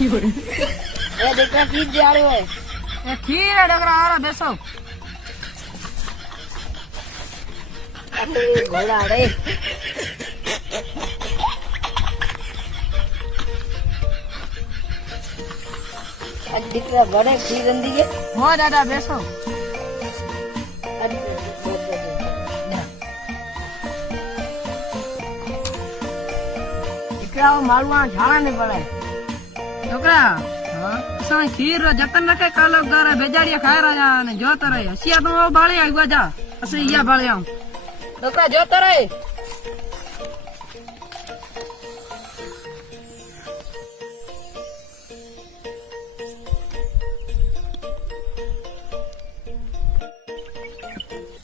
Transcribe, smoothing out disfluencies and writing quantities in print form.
એ દીકરા ખીર જાળો એ ખીર હે ડોકરા હારો બેસો ઘોડા રે દીકરા બડે ખીર અંદી છે હો દાદા બેસો દીકરા મારું આ ઝાડા ને પડાય છોકરા હા ખીર જતન રખે કાલો ઘરે બેજાડિયા ખાય રહ્યા ને જોતો રહે હસિયા તો બાળી આવ્યા જા હસી યા બાળી આવ છોકરા જોતો રહે